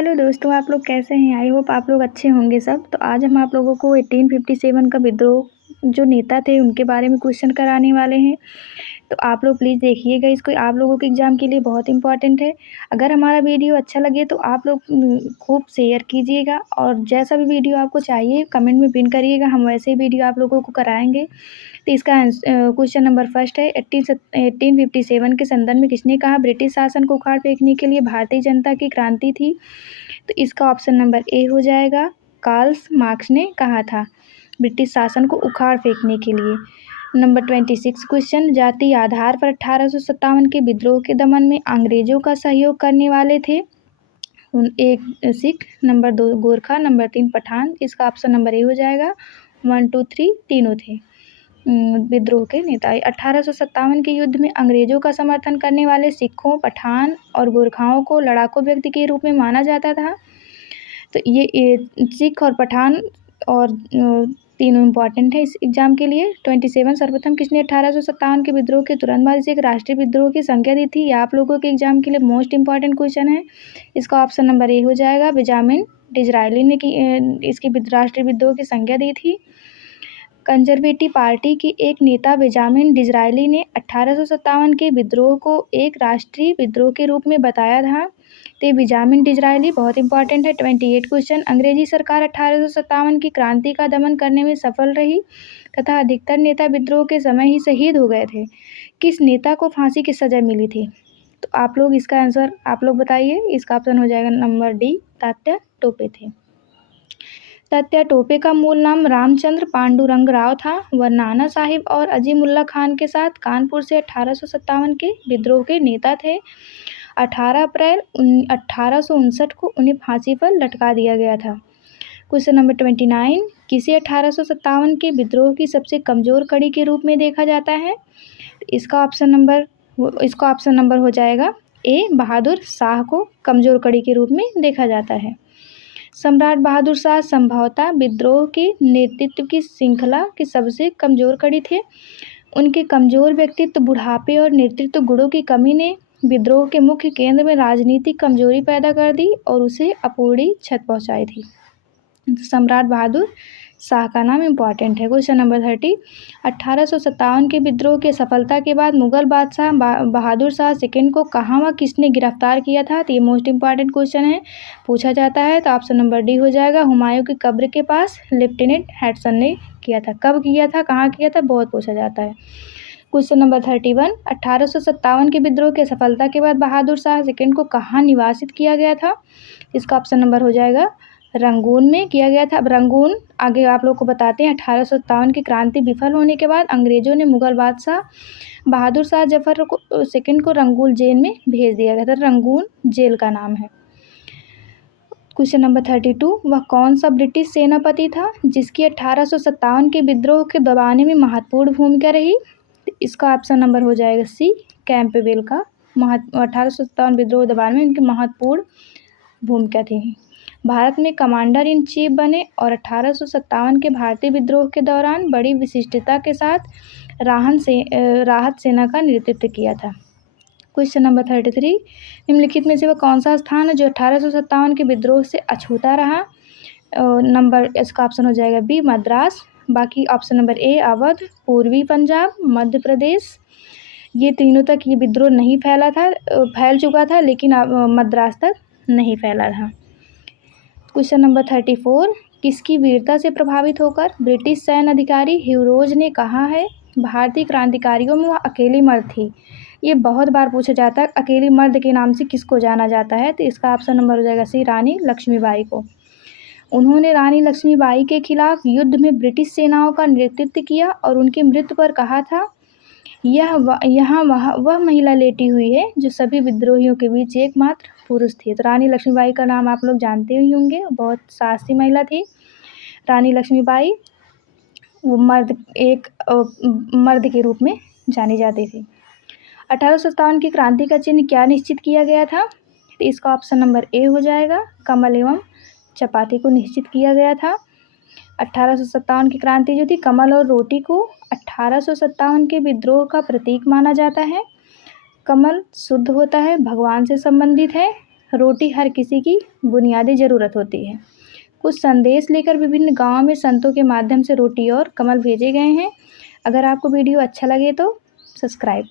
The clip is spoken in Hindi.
हेलो दोस्तों, आप लोग कैसे हैं? आई होप आप लोग अच्छे होंगे सब। तो आज हम आप लोगों को 1857 का विद्रोह जो नेता थे उनके बारे में क्वेश्चन कराने वाले हैं। तो आप लोग प्लीज़ देखिएगा इसको, आप लोगों के एग्ज़ाम के लिए बहुत इम्पॉर्टेंट है। अगर हमारा वीडियो अच्छा लगे तो आप लोग खूब शेयर कीजिएगा और जैसा भी वीडियो आपको चाहिए कमेंट में पिन करिएगा, हम वैसे ही वीडियो आप लोगों को कराएँगे। तो इसका क्वेश्चन नंबर फर्स्ट है, 1857 के संदर्भ में किसने कहा ब्रिटिश शासन को उखाड़ फेंकने के लिए भारतीय जनता की क्रांति थी? तो इसका ऑप्शन नंबर ए हो जाएगा, कार्ल मार्क्स ने कहा था ब्रिटिश शासन को उखाड़ फेंकने के लिए। नंबर 26 क्वेश्चन, जातीय आधार पर 1857 के विद्रोह के दमन में अंग्रेजों का सहयोग करने वाले थे? एक सिख, नंबर 2 गोरखा, नंबर 3 पठान। इसका ऑप्शन नंबर ए हो जाएगा। 1 2 3 तीनों थे विद्रोह के नेता। 1857 के युद्ध में अंग्रेजों का समर्थन करने वाले सिखों, पठान और गोरखाओं को लड़ाकू व्यक्ति के रूप में माना जाता था। तो ये सिख और पठान और तीनों इम्पॉर्टेंट है इस एग्जाम के लिए। 27 सर्वप्रथम किसने 1857 के विद्रोह के तुरंत बाद इसे एक राष्ट्रीय विद्रोह की संज्ञा दी थी? ये आप लोगों के एग्जाम के लिए मोस्ट इंपॉर्टेंट क्वेश्चन है। इसका ऑप्शन नंबर ए हो जाएगा, बेंजामिन डिज़रायली ने इसकी राष्ट्रीय विद्रोह की संज्ञा दी थी। कंजर्वेटिव पार्टी के एक नेता बेंजामिन डिज़रायली ने 1857 के विद्रोह को एक राष्ट्रीय विद्रोह के रूप में बताया था। तो बेंजामिन डिज़रायली बहुत इंपॉर्टेंट है। 28 क्वेश्चन, अंग्रेजी सरकार 1857 की क्रांति का दमन करने में सफल रही तथा अधिकतर नेता विद्रोह के समय ही शहीद हो गए थे। किस नेता को फांसी की सजा मिली थी? तो आप लोग इसका आंसर आप लोग बताइए। इसका ऑप्शन हो जाएगा नंबर डी, तात्या टोपे थे। तात्या टोपे का मूल नाम रामचंद्र पांडुरंग राव था। वह नाना साहिब और अजीमुल्ला खान के साथ कानपुर से 1857 के विद्रोह के नेता थे। 18 अप्रैल 1859 को उन्हें फांसी पर लटका दिया गया था। क्वेश्चन नंबर 29, किसे 1857 के विद्रोह की सबसे कमज़ोर कड़ी के रूप में देखा जाता है? इसका ऑप्शन नंबर हो जाएगा ए, बहादुर शाह को कमज़ोर कड़ी के रूप में देखा जाता है। सम्राट बहादुर शाह संभवतः विद्रोह के नेतृत्व की श्रृंखला की सबसे कमज़ोर कड़ी थे। उनके कमज़ोर व्यक्तित्व, बुढ़ापे और नेतृत्व गुणों की कमी ने विद्रोह के मुख्य केंद्र में राजनीतिक कमजोरी पैदा कर दी और उसे अपूर्णीय क्षत पहुंचाई थी। सम्राट बहादुर शाह का नाम इम्पॉर्टेंट है। क्वेश्चन नंबर 30, 1857 के विद्रोह की सफलता के बाद मुगल बादशाह बहादुर शाह सेकंड को कहाँ व किसने गिरफ्तार किया था? तो ये मोस्ट इंपॉर्टेंट क्वेश्चन है, पूछा जाता है। तो ऑप्शन नंबर डी हो जाएगा, हुमायूं की कब्र के पास लेफ्टिनेंट हैडसन ने किया था। कब किया था, कहाँ किया था, बहुत पूछा जाता है। क्वेश्चन नंबर 31, 1857 के विद्रोह की सफलता के बाद बहादुर शाह सेकंड को कहाँ निवासित किया गया था? इसका ऑप्शन नंबर हो जाएगा रंगून में किया गया था। अब रंगून आगे आप लोग को बताते हैं। 1857 की क्रांति विफल होने के बाद अंग्रेजों ने मुगल बादशाह बहादुर शाह जफर को सेकंड को रंगून जेल में भेज दिया गया था। रंगून जेल का नाम है। क्वेश्चन नंबर 32, वह कौन सा ब्रिटिश सेनापति था जिसकी 1857 के विद्रोह के दबाने में महत्वपूर्ण भूमिका रही? इसका ऑप्शन नंबर हो जाएगा सी, कैंपबेल का 1857 विद्रोह दबाने में उनकी महत्वपूर्ण भूमिका थी। भारत में कमांडर इन चीफ बने और 1857 के भारतीय विद्रोह के दौरान बड़ी विशिष्टता के साथ राहत सेना का नेतृत्व किया था। क्वेश्चन नंबर 33, निम्नलिखित में से वह कौन सा स्थान है जो 1857 के विद्रोह से अछूता रहा? इसका ऑप्शन हो जाएगा बी, मद्रास। बाकी ऑप्शन नंबर ए, अवध, पूर्वी पंजाब, मध्य प्रदेश। ये तीनों तक ये विद्रोह नहीं फैल चुका था, लेकिन मद्रास तक नहीं फैला था। क्वेश्चन नंबर 34, किसकी वीरता से प्रभावित होकर ब्रिटिश सैन्य अधिकारी ह्यूरोज ने कहा है भारतीय क्रांतिकारियों में वह अकेली मर्द थी? ये बहुत बार पूछा जाता है, अकेली मर्द के नाम से किसको जाना जाता है? तो इसका ऑप्शन नंबर हो जाएगा सी, रानी लक्ष्मीबाई को। उन्होंने रानी लक्ष्मीबाई के खिलाफ युद्ध में ब्रिटिश सेनाओं का नेतृत्व किया और उनकी मृत्यु पर कहा था, वह महिला लेटी हुई है जो सभी विद्रोहियों के बीच एकमात्र पुरुष थी। तो रानी लक्ष्मीबाई का नाम आप लोग जानते ही होंगे, बहुत साहसी महिला थी रानी लक्ष्मीबाई। वो मर्द के रूप में जानी जाती थी। 1857 की क्रांति का चिन्ह क्या निश्चित किया गया था? तो इसका ऑप्शन नंबर ए हो जाएगा, कमल एवं चपाती को निश्चित किया गया था। 1857 की क्रांति जो थी, कमल और रोटी को 1857 के विद्रोह का प्रतीक माना जाता है। कमल शुद्ध होता है, भगवान से संबंधित है। रोटी हर किसी की बुनियादी ज़रूरत होती है। कुछ संदेश लेकर विभिन्न गाँव में संतों के माध्यम से रोटी और कमल भेजे गए हैं। अगर आपको वीडियो अच्छा लगे तो सब्सक्राइब